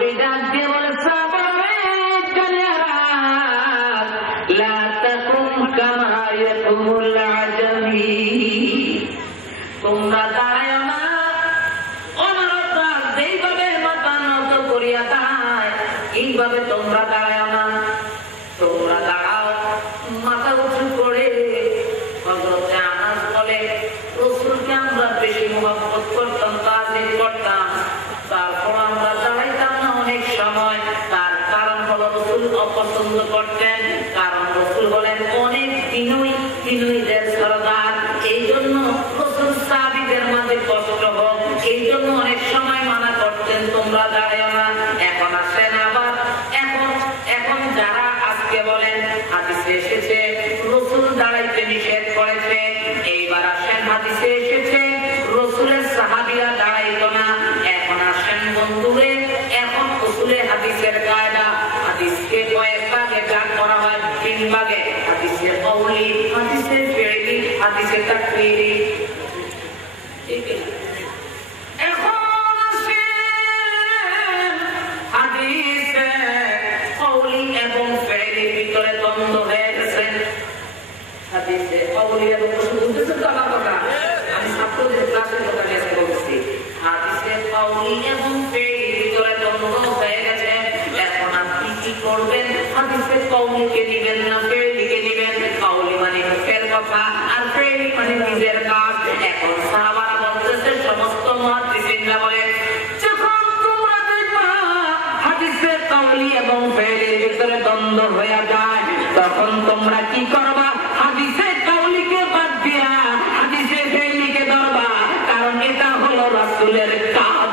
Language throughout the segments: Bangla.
নবী ডাক দিয়ে বলে সাহাবারা লা তাকুম কামা ইয়াকুমুল আজামি, তোমরা দাঁড়ায় না অনরতা যেইভাবে মাথা নত করিয়া দাঁড়ায় এইভাবে তোমরা দাঁড়ায় না, তোমরা দাঁড়াও মাথা উঁচু করে। হযরত আনাস বলে রাসূলকে আমরা বেশি মুহাব্বত করতাম, তাজিম করতাম, তারপর আমরা দাঁড়াইতাম না অনেক সময়। তার কারণ হলো রাসূল অপছন্দ করতেন, কারণ রাসূল হলেন অনেক বিনয়ীদের সরদার। এই জন্য রাসূল সাহাবীদের মাঝে কষ্ট হোক এই জন্য অনেক সময় মানা করতেন তোমরা দাঁড়াও না। এখন আসেন আবার এখন যারা আজকে বলেন হাদিসে এসেছে রাসূল দাঁড়াইতে নিষেধ করেছে, এইবার আসেন হাদিসে এসেছে রাসূলের সাহাবীরা দাঁড়াইতো না। এখন আসেন বন্ধুরে, এখন উসুলে হাদিসের কায়দা, হাদিসকে কয়েক ভাগে ভাগ করা হয়, 3 ভাগে। হাদিসে কওলি, হাদিসে ফি'লি, হাদিসে তাকরীরি। এখন আসেন হাদিসে কওলি এবং ফি'লির ভিতরে দ্বন্দ্ব হয়ে গেছে। হাদিসে কওলি এবং বুঝতেছেন তো আমার কথা? আমি ছাত্রদের ক্লাসের কথা নিয়ে বলছি। হাদিসে কওলি এবং ফি'লির ভিতরে দ্বন্দ্ব হয়ে গেছে। এখন আপনি কি করবেন? হাদিসে কওলিকে নিবেন না ফি'লিকে নিবেন? কওলি মানে মুখের কথা আর ফি'লি মানে নিজের কাজ। এখন সাহাবারা বলতেছে, সমস্ত মুহাদ্দিসিনরা বলে যখন তোমরা দেখবা হাদিসে কওলি এবং ফি'লির ভিতরে দ্বন্দ্ব হয়ে যায় তখন তোমরা কি করবা? হাদিসে কওলিকে বাদ দিয়া হাদিসে ফি'লিকে ধরবা, কারণ এটা হলো রাসূলের কাজ।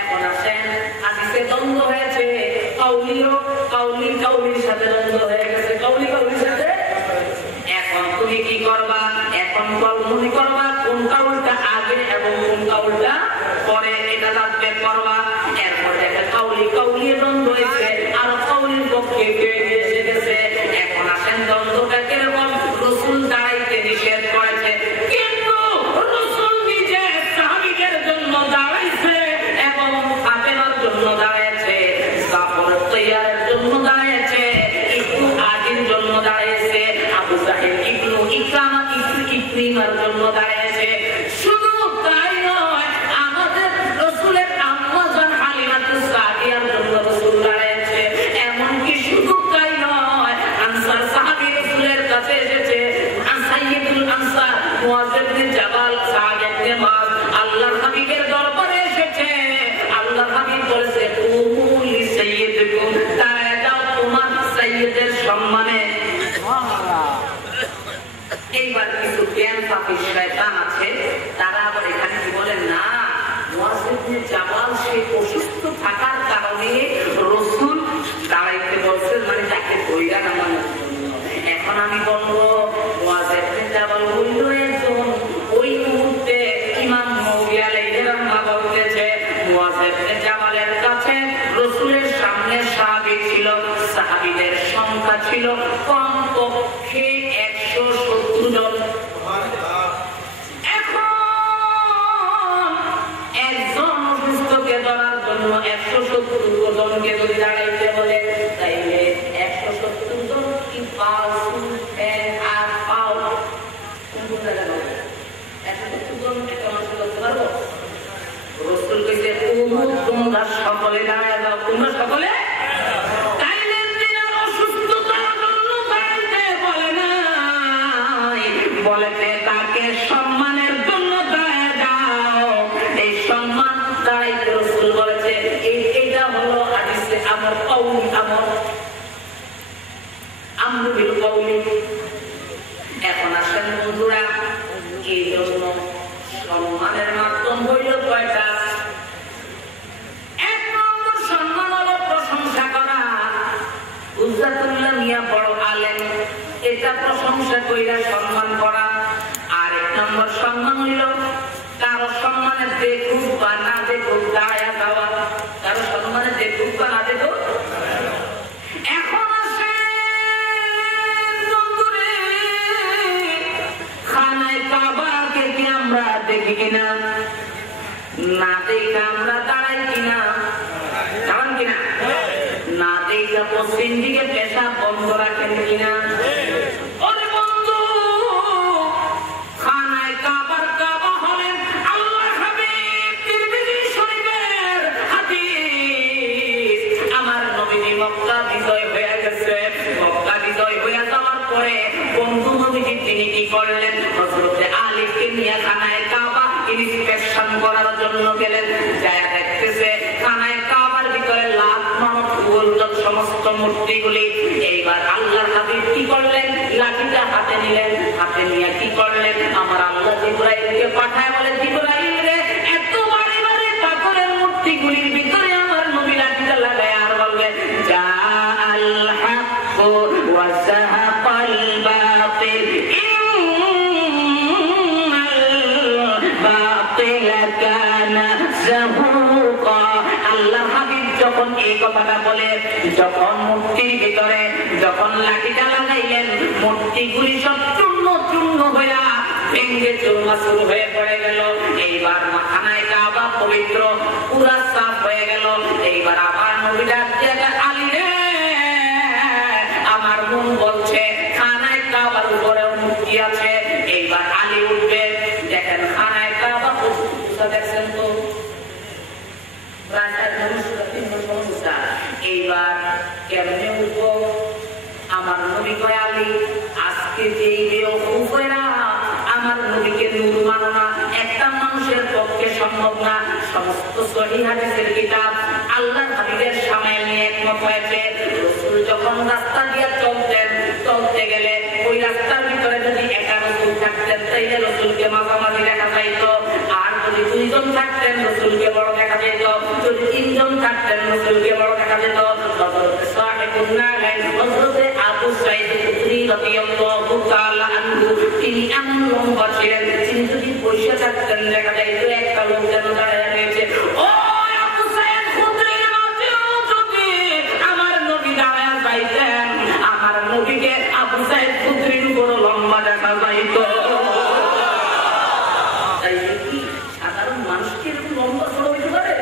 এখন আসেন হাদিসে দ্বন্দ্ব হয়েছে, কওলির সাথে দ্বন্দ্ব হয়ে গেছে, কওলির সাথে। এখন তুমি কি করবা? এখন কওলি করবা, কোন কওলটা আগে এবং কোন কওলটা পরে এটা জানতে করবা। এরপর দেখে কওলি দ্বন্দ্ব হয়েছে আর কওলির পক্ষে এসে গেছে। এখন আসেন দ্বন্দ্বটা কিরকম? রাসূল দাঁড়াইতে নিষেধ করেছে কিন্তু রাসূল নিজে সাহাবীদের জন্য দাঁড়াইছে এবং ফাতেমার জন্য দাঁড়াইছে, জাফর তৈয়ারের জন্য দাঁড়াইছে, ইবনু আদির জন্য দাঁড়াইছে, আবু জাহেল ইবনু ইকরামার জন্য দাঁড়াইছে। শুধু তাই নয়, আমাদের রাসূলের আম্মা জান হালিমাতুস সাদিয়ার জন্য রাসূল দাঁড়াইছে। এমনকি শুধু তাই নয়, আনসার সাহাবী রাসূলের কাছে এসেছে, সাইয়্যিদুল আনসার মুআয ইবনে জাবাল, সাদ ইবনে মুআয আল্লাহর হাবিবের দরবারে এসেছে। আল্লাহর হাবিব বলেছে কুমুলি সাইয়্যিদুকুম, দাঁড়ায় যাও তোমার সাইয়্যিদের সম্মানে। এইবার কিছু জ্ঞান পাপী শয়তান আছে, তারা আবার এখানে কি বলেন না, মুআয ইবনে জাবাল সে অসুস্থ থাকার কারণে রাসূল দাঁড়াইতে বলছেন, মানে তাকে ধইরা নামানোর জন্য। এখন আমি বলবো মুআয ইবনে জাবাল হইল একজন, ওই মুহূর্তে ইমাম নববী আলাইহিস সালাম বলতেছে মুআয ইবনে জাবালের কাছে রাসূলের সামনে সাহাবী ছিল, সাহাবীদের সংখ্যা ছিল কমপক্ষে 170 জন। এখন একজন অসুস্থকে ধরার জন্য 170 জনকে যদি দাঁড়াইতে বলে, তাইলে 170 জন কি পাও আর পাও কোন জায়গা হবে? 170 জন একটা মানুষ করতে পারবো? রাসূল কইছে তোমরা সকলে দাঁড়ায় যাও, তোমরা সকলে। তাইলে তিনি অসুস্থতার জন্য দাঁড়াইতে বলে না, বলেছে তাকে সম্মানের জন্য দাঁড়ায় যাও। এই সম্মান দাঁড়াইতে রাসূল বলেছে, এইটা হলো হাদিসে আমর কওলি, আমর বিল কওলি। এখন আসেন বন্ধুরা, এই জন্য সম্মানের মাধ্যম হইল কয়টা? এক নম্বর সম্মান হলো প্রশংসা করা। উজ্জাতুল্লাহ মিয়া বড় আলেম, এটা প্রশংসা কইরা সম্মান করা। আর এক নম্বর সম্মান হইল কারো সম্মানে দেখুক বা না দেখুক দাঁড়ায়া যাওয়া, কারো সম্মানে দেখুক বা না দেখুক। এখন আসে বন্ধুরে, খানায় কাবাকে কি আমরা দেখি কিনা? না দেখা আমরা দাঁড়াই কিনা, দাঁড়ান কিনা, না দেখা পশ্চিম দিকে পেশাব বন্ধ রাখেন কিনা। তিনি কি করলেন? হযরত আলীকে নিয়ে খানায় কাবা ইন্সপেকশন করার জন্য গেলেন। যায় দেখতেছে খানায় কাবার ভিতরে লাখ মানত গোলক সমস্ত মূর্তিগুলি। এইবার আল্লাহর হাবিব কি করলেন? লাঠিটা হাতে নিলেন, হাতে নিয়ে কি করলেন? আমার আল্লাহ জিবরাইলকে পাঠায় বলে, জিবরাইল রে, এত বাড়ি বাড়ি পাথরের মূর্তিগুলির ভিতরে আমার নবী লাঠিটা লাগায় আর বলবে, যা আল হক ওয়া সাহাকাল বাতিল যখন এই কথাটা বলে, যখন মূর্তির ভিতরে যখন লাঠিটা লাগাইলেন, মূর্তিগুলি সব চূর্ণ চূর্ণ হইয়া ভেঙ্গে চুরমাচুর হয়ে পড়ে গেল। এইবার খানায় কাবা পবিত্র পুরা সাফ হয়ে গেল। এইবার আবার নবী ডাক দিয়ে, আলী রে, আমার মন বলছে খানায় কাবার উপরে মূর্তি আছে। এইবার আলী উঠবে, দেখেন খানায় কাবা দেখছেন তো, এইবার কেমনে উঠবো? আমার নবী কয়, আলী আজকে যেই বেওকুফেরা আমার নবীকে নূর মানো না, একটা মানুষের পক্ষে সম্ভব না। সমস্ত সহিহ হাদিসের কিতাব আল্লাহর হাবিবের শামাইল নিয়ে একমত হয়েছে। রাসূল যখন রাস্তা দিয়ে চলতেন, চলতে গেলে ওই রাস্তার ভিতরে যদি একা রাসূল থাকতেন তাইলে রাসূলকে মাঝামাঝি দেখা যাইত, আর যদি দুইজন থাকতেন রাসূলকে বড় দেখা যেত, যদি তিনজন থাকতেন রাসূলকে বড় দেখা যেত। হযরত সাহিবুন নাগাইন হযরত আবু সাঈদ খুদরি রাদিয়াল্লাহু তাআলা আনহু, তিনি এমন লম্বা ছিলেন, তিনি যদি বসে থাকতেন দেখা যাইত একটা লোক যেন দাঁড়ায় রয়েছে। ও আবু সাঈদ খুদরি যদি আমার নবী দাঁড়ায় যাইতেন, আমার নবীকে আবু সাঈদ খুদরির উপর লম্বা দেখা যাইত। সাধারণ মানুষকে এরকম লম্বা ছোট হইতে পারে?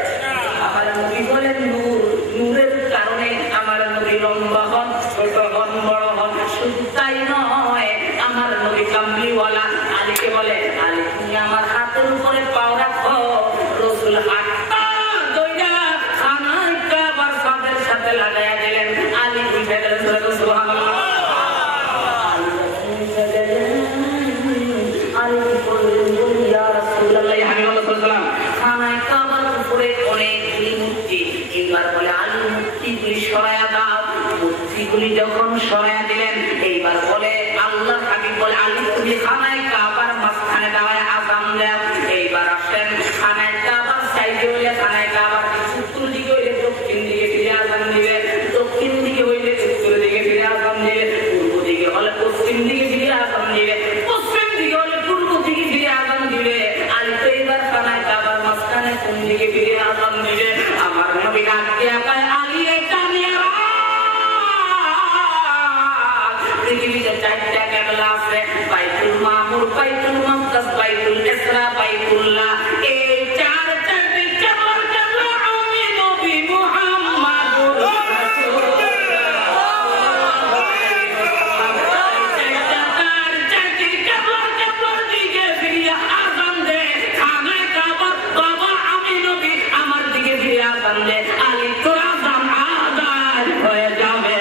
আমার নবী বলেন নূর, নূরের কারণে আমার নবী লম্বা হন, ছোট হন, বড় হন। শুধু তাই নয়, আমার নবী কামলিওয়ালা। আলীকে বলে, আলী তুমি আমার হাতের উপরে পাও রাখো। রাসূল হাতটা দইরা খানায় কাবার সাথে সাথে লাগায়া দিলেন। আলী উঠে গেলেন, সুবহানাল্লাহ। আলী বললেন, ইয়া রাসূলুল্লাহ, ইয়া হাবিবাল্লাহ, খানায় কাবার উপরে অনেকগুলি মূর্তি। এইবার বলে, আলী মূর্তিগুলি সরায়া দাও। মূর্তিগুলি যখন সরায়া দিলেন, এইবার বলে আল্লাহর হাবিব বলে, আলী তুমি খানায় কাবার মাঝখানে দাঁড়ায় আযান দাও। এইবার আসেন খানায় কাবার সাইডে হইলে খানায় কাবার উত্তর দিকে হইলে দক্ষিণ দিকে ফিরে আযান দিবে, দক্ষিণ দিকে হইলে উত্তর দিকে ফিরে আযান দিবে, পূর্ব দিকে হলে পশ্চিম দিকে ফিরে আযান দিবে, পশ্চিম দিকে হলে পূর্ব দিকে ফিরে আযান দিবে। আলী তো এইবার খানায় কাবার মাঝখানে কোন দিকে ফিরে আযান দিবে? আমার নবী ডাক দিয়ে কয়, আলী এটা নিয়ে পৃথিবীতে চারটা কেবলা আছে, বাইতুল মামুর, বাইতুল মুকদ্দাস, বাইতুল ইসরা, বাইতুল্লাহ। এই চারটি কেবলার কেবলা আমি নবী মুহাম্মদুর চারটি কেবলার কেবলার দিকে ফিরে আযান দে। খানায় কাবা বাবা আমি নবী আমার দিকে ফিরে আযান দে। আলী তোর আযান আদায় হয়ে যাবে।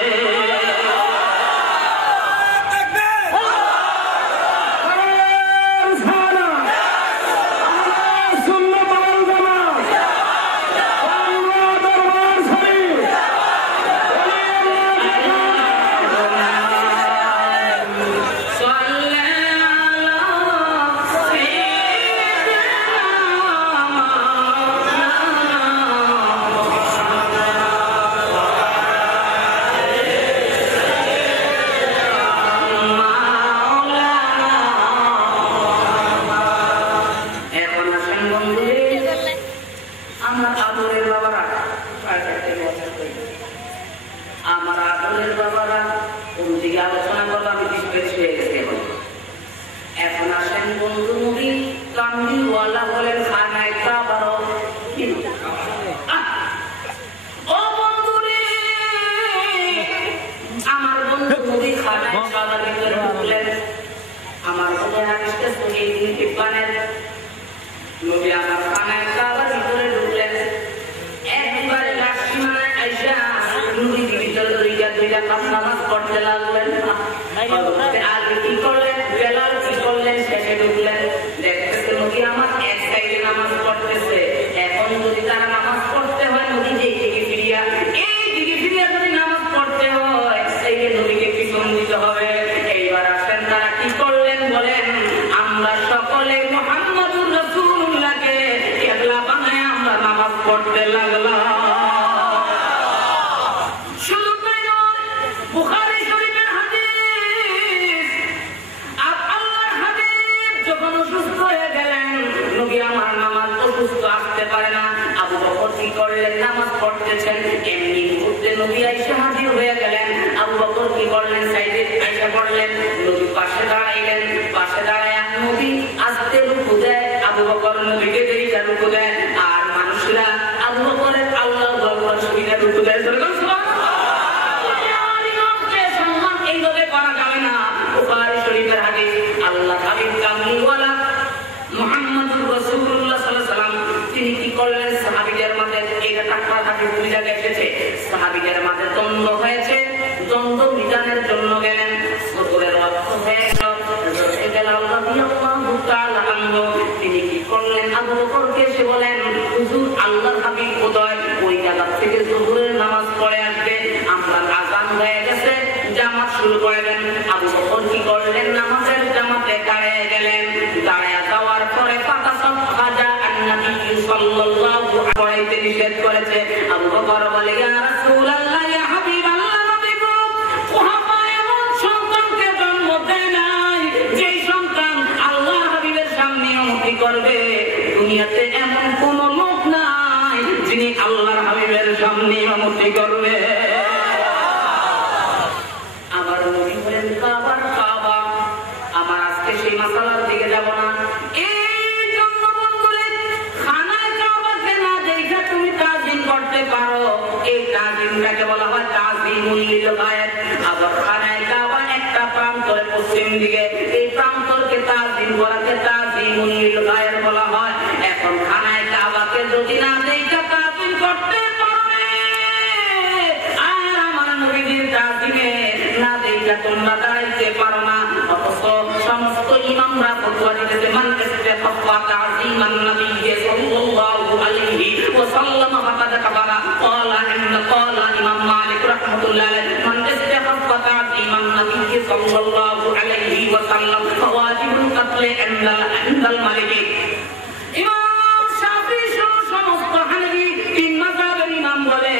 হিব্বানের নবী আমার খানায় কাবার ভিতরে ঢুকলেন একবারে লাশিমায় আয়েশা নবীর ভিতরে দুইটা নামাজ পড়তে লাগলেন আগে কি করলেন বেলাল কি করলেন শেষে ঢুকলেন দেখতেছে নবী আমার এক সাইডে নামাজ পড়তেছে এখন যদি তারা নামাজ পড়তে হয় নবী যেদিকে ফিরিয়া এইদিকে ফিরিয়া যদি নামাজ পড়তে হয় সাইডে নবীকে পিছন দিতে হবে এইবার আসেন তারা কি করলেন বলেন আমরা সকলে মুহাম্মদুর রাসূলুল্লাহকে কিবলা বানায় আমরা নামাজ পড়তে লাগলাম। শুধু তাই নয় বুখারী শরীফের হাদিস আল্লাহর হাবিব যখন অসুস্থ হয়ে গেলেন নবী আমার নামাজ অসুস্থ আসতে পারে না আবু বকর কি করলেন নামাজ পড়তেছেন এমনি মুহূর্তে নবী আয়েশা হাজির হয়ে গেলেন আবু বকর কি করলেন সাইডে আয়েশা পড়লেন নবী পাশে দাঁড়াইলেন পাশে দাঁড়ায় নবী আস্তে রুকু দেয় আবু বকর নবীকে দেরিতে রুকু দেয় আর মানুষরা আবু বকরের আল্লাহু আকবার সুবিধা রুকু দেয় সুবহানাল্লাহ। সম্মান এইভাবে করা যাবে না। বুখারী শরীফের হাদিস আল্লাহ হাবিব কামলিওয়ালা মুহাম্মদুর রাসূলুল্লাহ সাল্লাল্লাহু আলাইহি ওয়াসাল্লাম তিনি কি করলেন সাহাবীদের মাঝে এটা তাকওয়া হাদিস দুই জায়গায় এসেছে সাহাবীদের মাঝে দ্বন্দ্ব হয়েছে দ্বন্দ্ব মিটানোর জন্য গেলেন সদরের ওয়াক্ত হয়ে গেল বেলাল রাদিয়াল্লাহু তাআলা আনহু তিনি কি করলেন আবু বকরকে এসে বলেন হুজুর আল্লাহর হাবিব কোথায় ওই জায়গা থেকে যোহরের নামাজ পড়ে আসবে আমরা আযান হয়ে গেছে জামাত শুরু করে দেন। আবু বকর কি করলেন নামাজের জামাতে দাঁড়িয়ে গেলেন দাঁড়িয়ে যাওয়ার পরে ফাতাসাফাজা আন-নবী সাল্লাল্লাহু আলাইহি ওয়াসাল্লাম নিষেধ করেছে আবু বকর বলে ইয়া রাসূলুল্লাহ ইয়া হাবিবাল্লাহ নবী গো কুহাফা এমন সন্তানকে জন্ম দেয় নাই যে সন্তান আল্লাহ হাবিবের সামনে অনুমতি করবে দুনিয়াতে এমন কোন লোক নাই যিনি আল্লাহর হাবিবের সামনে অনুমতি করবে। আমার নবী বলেন কাবার কাবা আমার আজকে সেই মাসালার দিকে যাব না এই জন্য বন্ধুরে খানায় কাবাকে না দেখে তুমি তাজিম করতে পারো এই তাজিমটাকে বলা হয় তাজিমুল লিল গায়ব। আবার খানায় কাবা একটা প্রান্তরে পশ্চিম দিকে এই প্রান্তরকে তাজিম করাকে তাজিমুল লিল গায়ব বলা হয়। এখন খানায় কাবাকে যদি না দেখে তাজিম করতে পারবে আর আমার নবীর তাজিমে না দেখে তোমরা দাঁড়াইতে পারো না অথচ সমস্ত ইমামরা ফতোয়া দিতেছে মান ইসতাফা তাজিমান নবী সাল্লাল্লাহু আলাইহি ওয়াসাল্লাম ফাকাদ কাবারা ক্বালা ইমাম মালিক রাহমাতুল্লাহ আলাইহি মান ইসতাফা তাজিমান নবী সাল্লাল্লাহু আলাইহি ওয়াসাল্লাম ফাওয়াজিবুল কতল ইনদাল মালিকি। ইমাম শাফিঈ সমস্ত হানাফি তিন মাযহাবের ইমাম বলে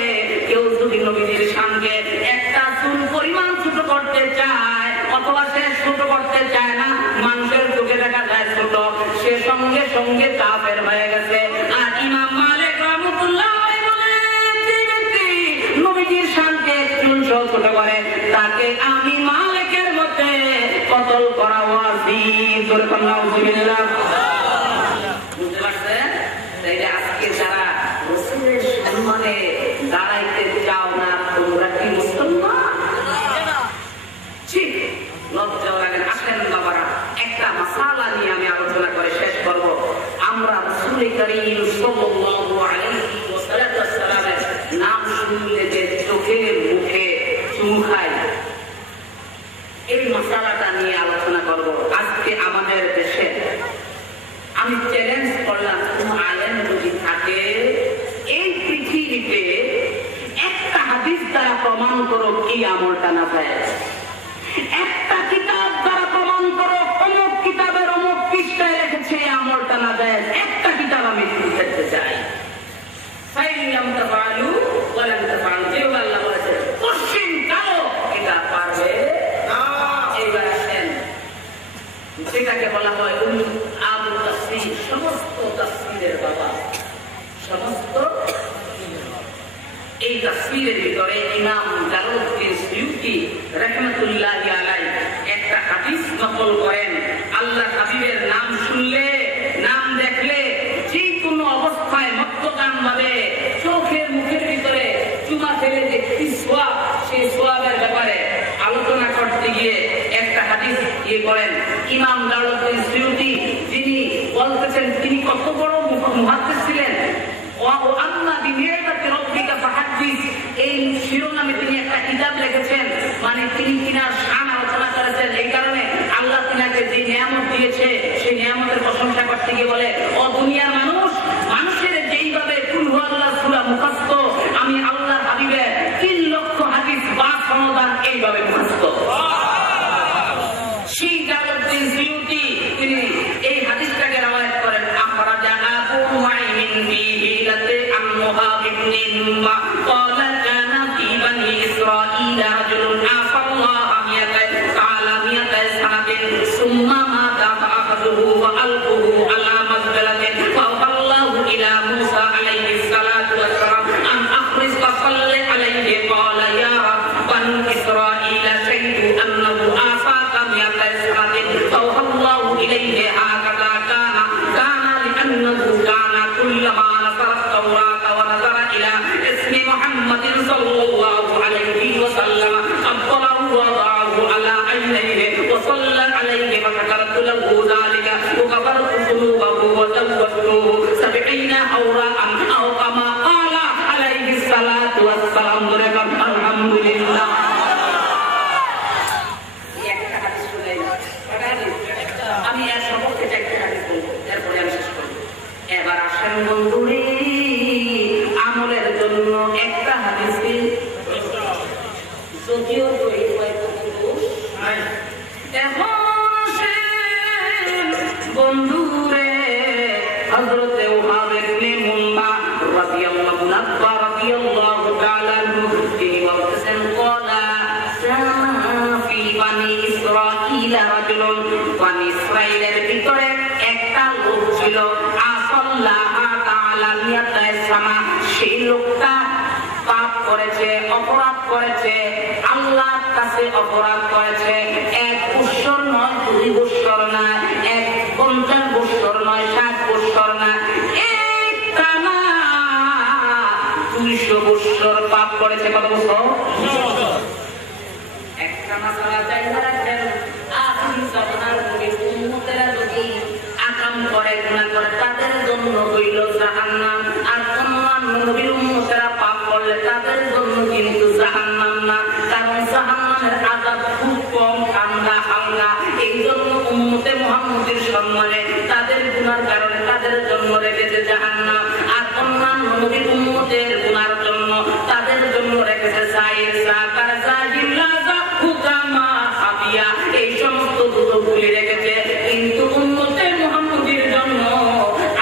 কেউ যদি নবীর শানকে একটা চুল পরিমাণ ছোট করতে চায় অথবা সে ছোট করতে চায় না মানুষের চোখে দেখা যায় ছোট সে সঙ্গে সঙ্গে কাফের হয়ে গেছে। আর ইমাম মালিক রাহমাতুল্লাহ আলাইহি বলেন যে ব্যক্তি নবীর শানকে চুল ছোট করে তাকে আমি মালিকের মতে কতল করা ওয়াজিব। সুবহানাল্লাহ নাউযুবিল্লাহ। বুঝতে পারছেন তাইলে আজকে যারা রাসূলের সম্মানে দাঁড়াইতে চাও না তোমরা কি মুসলমান? ঠিক লজ্জা লাগে। আসেন বাবারা একটা মাসালা নিয়ে আমি আলোচনা করে শেষ করব। আমরা রাসূল করিম সাল্লাল্লাহু আলাইহি ওয়াসাল্লামের নাম শুনলে যে চোখে মুখে চুমু খায় এই মাসালাটা নিয়ে আলোচনা করব। আজকে আমাদের দেশে আমি চ্যালেঞ্জ করলাম কোন আলেম যদি থাকে এই পৃথিবীতে একটা হাদিস দ্বারা প্রমাণ করো এই আমলটা না যায় একটা কিতাব দ্বারা প্রমাণ করো অমুক কিতাবের অমুক পৃষ্ঠায় লিখেছে এই আমলটা না যায় একটা কিতাব আমি দেখতে চাই। ফাইলাম তাফআলু ওয়ালাম তাফআলু যে আল্লাহ বলেছে কোশ্চেন কালো এটা পারবে না। এইবার আসেন সেটাকে বলা হয় আবু তাফসীর সমস্ত তাফসীরের বাবা সমস্ত এই তাফসীরের ভিতরে ইমাম জালালউদ্দিন সুয়ুতী রাহমাতুল্লাহি আলাইহি একটা হাদিস নকল করেন আল্লাহর হাবিবের নাম শুনলে নাম দেখলে যে কোনো অবস্থায় মক্তকান ভাবে চোখের মুখের ভিতরে চুমা ফেলে যে সওয়াব সেই সওয়াবের ব্যাপারে আলোচনা করতে গিয়ে একটা হাদিস করেন ইমাম জালালউদ্দিন সুয়ুতী বলতেছেন তিনি কত বড় মুহাদ্দিস ছিলেন। এই শিরোনামে তিনি একটা কিতাব লিখেছেন, মানে তিনি তিনার শান আলোচনা করেছেন। এই কারণে আল্লাহ তিনাকে যে নিয়ামত দিয়েছে সেই নিয়ামতের প্রশংসা করতে গিয়ে বলে, ও দুনিয়ার মানুষ, মানুষের যেইভাবে কুল হু আল্লাহ সূরা মুখস্থ, আমি আল্লাহর হাবিবের 3 লক্ষ হাদিস বা সনদান এইভাবে মুখস্থ। সেই জালালউদ্দিন সুয়ুতি তিনি এই হাদিসটাকে রওয়ায়াত করেন। আখরাজা আবু মুআইমিন ফি হিলাতি আন-নুহাব ইবনে নুমা قال كان في بني إسرائيل رجل عصى الله مئة سنة ثم مات فأخذوه وألقوه على مزبلة فأوحى الله إلى موسى عليه الصلاة والسلام أن أخرج فصل عليه قال يا رب بنو إسرائيل شهدوا أنه عصاك 100 سنة فأوحى الله إليه هكذا كان لأنه كان كلما نصر التوراة ونظر إلى اسم محمد صلى الله عليه وسلم أبطله وضعه على عينيه وصلى عليه فذكرت له ذلك وغفرت ذنوبه وزوجته 70 حوراء أو كما قال عليه الصلاة والسلام. الحمد لله. আমি এর সম্পর্কে একটা হাদিস বলবো, এরপরে আমি শেষ করব। এবার আসেন বন্ধুরে, আমলের জন্য একটা হাদিস যদিও বন্ধুরে হযরতে ওহাব ইবনে মুনবা রাদিয়াল্লাহু তাআলা তিনি বলতেছেন, ক্বালা ফি বানি ইসরাঈল রাজুলুন, বানি ইসরাঈলের ভিতরে একটা লোক ছিল, আসাল্লাহ তাআলা মিয়াতা সানা, সেই লোকটা পাপ করেছে, অপরাধ করেছে, আল্লাহর কাছে অপরাধ করেছে। 1 বৎসর নয়, 2 বৎসর নয়, 50 বৎসর নয়, 60 বৎসর নয়, একটানা 200 বৎসর পাপ করেছে। কত বছর? একটা মাসালা জায়গা রাখেন, আখির জামানার নবী উম্মতেরা যদি আকাম করে, গুনাহ করে, তাদের জন্য হইল জাহান্নাম। আর অন্যান্য নবীর উম্মতেরা পাপ করলে তাদের জন্য কিন্তু জাহান্নাম না, কারণ জাহান্নামের আযাব খুব কম, ঠান্ডা হালকা। এই জন্য উম্মতে মুহাম্মদের সম্মানে তাদের গুনার কারণে তাদের জন্য রেখেছে জাহান্নাম। আর অন্যান্য নবীর উম্মতের গুনার জন্য তাদের জন্য রেখেছে সাইর, সাকার, জাহিল, লাজা, হুকামা, হাবিয়া, এই সমস্ত দুটোগুলি রেখেছে। কিন্তু উম্মতে মুহাম্মদের জন্য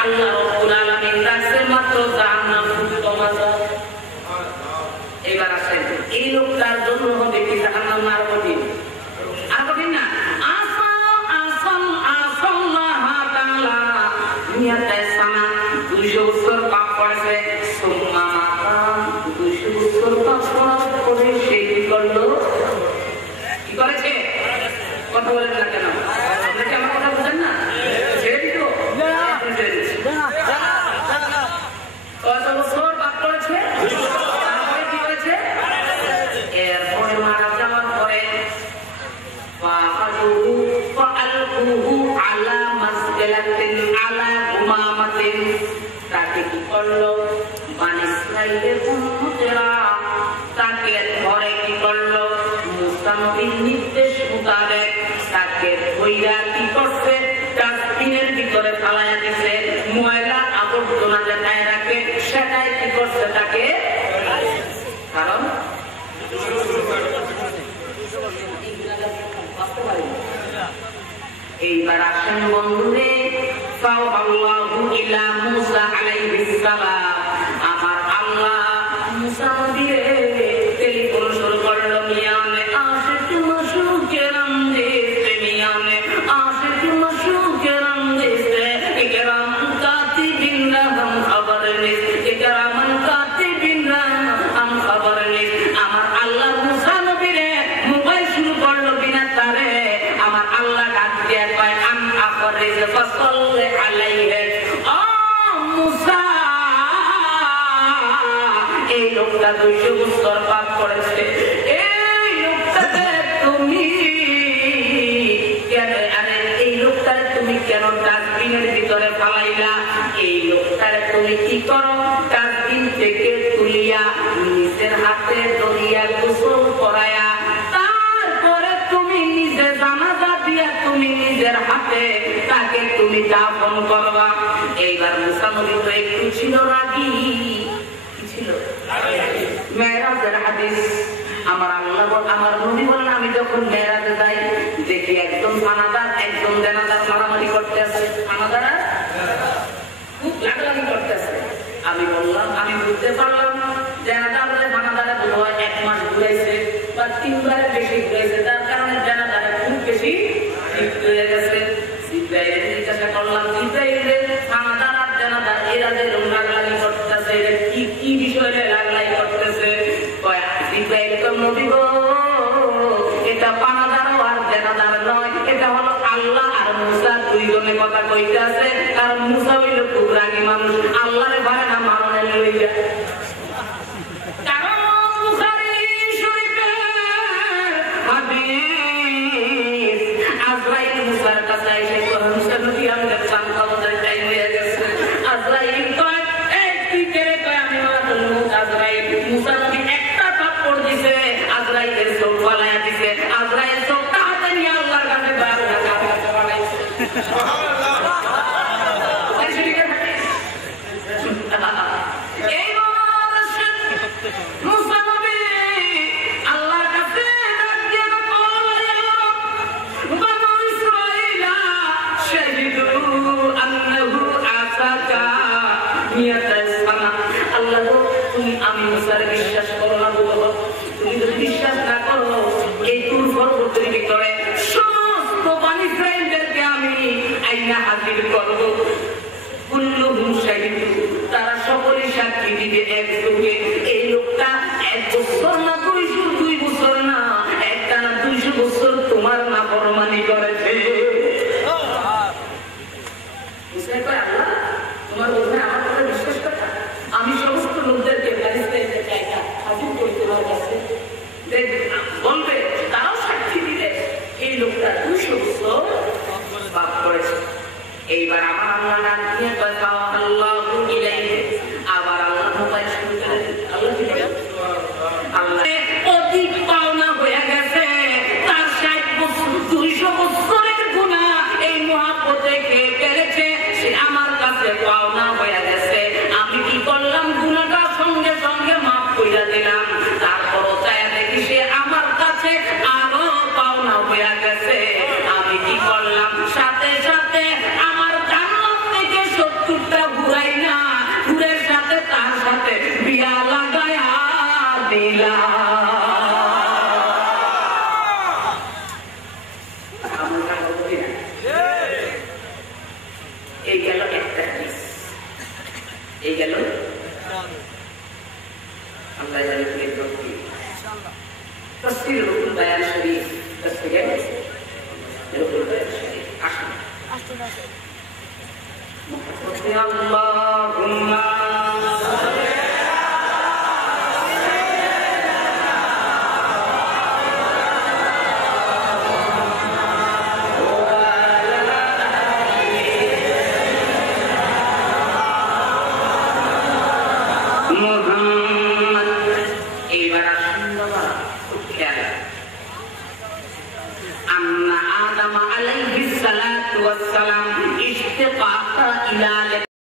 আল্লাহ রাব্বুল আলামিন রাখছে মাত্র জাহান্নাম, উত্তম আযাব। এবার আসেন, এই লোকটার জন্য হবে কি জাহান্নাম আর কঠিন? আর কঠিন না? কথা বলেন না কেন? আপনাকে আমার কথা বুঝেন না? ছেড়ে দিত কত বছর পাপ করেছে, তারপরে কি হয়েছে? এরপরে মারা যাওয়ার পরে তাকে কি করলো? বানি ইসরাঈলের উম্মতেরা তাকে ধরে কি করলো? মুসা নবীর নির্দেশ মোতাবেক তাকে ধইরা কি করছে? ডাস্টবিনের ভিতরে ফালাইয়া দিছে। ময়লা আবর্জনা যেটায় রাখে সেটাই কি করছে? তাকে, কারণ এইবার আসেন বন্ধুরে, ফাওয়াল্লাহু ইলা মুসা আলাইহিস সালাম, আমার আল্লাহ মুসা নবীকে টেলিফোন শুরু করলো। মিয়ানে আশিক মাশুকে রাম দিতে, মিয়ানে আশিক মাশুকে রাম দিতে, ইকরাম কাতিবিন রাম খবর নিস, ইকরাম কাতিবিন রাম খবর নিস। আমার আল্লাহ মুসা নবীরে মোবাইল শুরু করলো বিনা তারে। আমার আল্লাহ ডাক দিয়ে কয়, আম আখরিজ ডাস্টবিনের ভিতরে ফালাইলা। এই লোকটার তুমি কি করো? ডাস্টবিন থেকে তুলিয়া নিজের হাতে ধরিয়া গোসল করায়া তারপরে তুমি নিজে জানাজা দিয়া তুমি নিজের হাতে তাকে তুমি দাফন করবা। এইবার মুসা নবী তো একটু ছিল রাগী, কি ছিল? মেরাজের হাদিস। আমার আল্লাহ আমার নবী বলেন আমি যখন মেরাজে যাই দেখি একজন জানাজার একজন জানাজার মারামারি করতে আছে, জানাজার খুব লাগালাগি করতে আছে। আমি বললাম আমি বুঝতে পারলাম জানাজারে জানাজারে বোধ হয় 1 মাস ঘুরাইছে বা 3 বারের বেশি ঘুরাইছে, তার কারণে জানাজারে খুব বেশি হয়ে গেছে। জিব্রাইলের জিজ্ঞাসা করলাম জিব্রাইলে জানাজার আর জানাজার এরা যে লাগালাগি করতেছে কি কি বিষয়ে লাগালাগি করতেছে? জিব্রাইল তো নবী গো এটা পানাদারও আর জানাজার নয়, এটা হলো আল্লাহ আর মুসা দুইজনে কথা কইতে আছে। কারণ মুসা হইল খুব রাগী মানুষ, আল্লাহরে ভয় না মারণে লই যায়। আজরাইল মুসার কাছে এসে মুসা নবী আমাদের চান খাওয়ার টাইম হয়ে গেছে। আজরাইল কয় এই তুই কেড়ে কয় আমি আজরাইল মুসা নবী একটা থাপ্পড় দিছে, আজরাইলের চোখ ফালাইয়া দিছে। আজরাইল চোখটা হাতে নিয়ে আল্লাহর কাছে আমি মুসার বিশ্বাস করো না, তুমি যদি বিশ্বাস না করো এই তুর পর্বতের ভিতরে সমস্ত বনী ইসরাঈলদেরকে আমি আইনা হাজির করব। কুল্লুহুম শাহিদ, তারা সকলে সাক্ষী দিবে একযোগে এই লোকটা 1 বছর না 2 বছর না 200 বছর তোমার নাফরমানি করেছে। তোমার বলবে আমার কথা বিশ্বাস করা, আমি সমস্ত লোকদেরকে হাজির করি তোমার কাছে, বলবে তারাও সাক্ষী দিবে এই লোকটা 200 বছর পাপ করেছে। এইবার আমার আল্লাহ ডাক দিয়ে কয় আল্লাহু ইলাইহি, আবার আল্লাহ মোবাইল শুরু করে আল্লাহ অধিক পাওনা হয়ে গেছে, তার 60 বছর 200 বছরের গুনাহ এই মহব্বতে খেয়ে ফেলেছে, সে আমার কাছে পাওনা হয়ে গেছে। আমি কি করলাম? গুনাহটা সঙ্গে সঙ্গে মাফ কইরা দিলাম। তারপরও চাইয়া দেখি সে আমার কাছে আরো পাওনা হয়ে গেছে। আমি কি করলাম? সাথে সাথে আমার জান্নাত থেকে 70টা ঘুরাই না ঘুরের সাথে তার সাথে বিয়া লাগায়া দিলাম। এই গেল একটা হাদিস, এই গেল আল্লাহ জানে কি করবে। তাফসীর রুকুল বায়ান শরীফ থেকে রুকুল বায়ান শরীফ আসুন আল্লাহুম্মা আন্না আদম আলাইহিস সালাতু ওয়াস সালাম ইশতাqa ইলা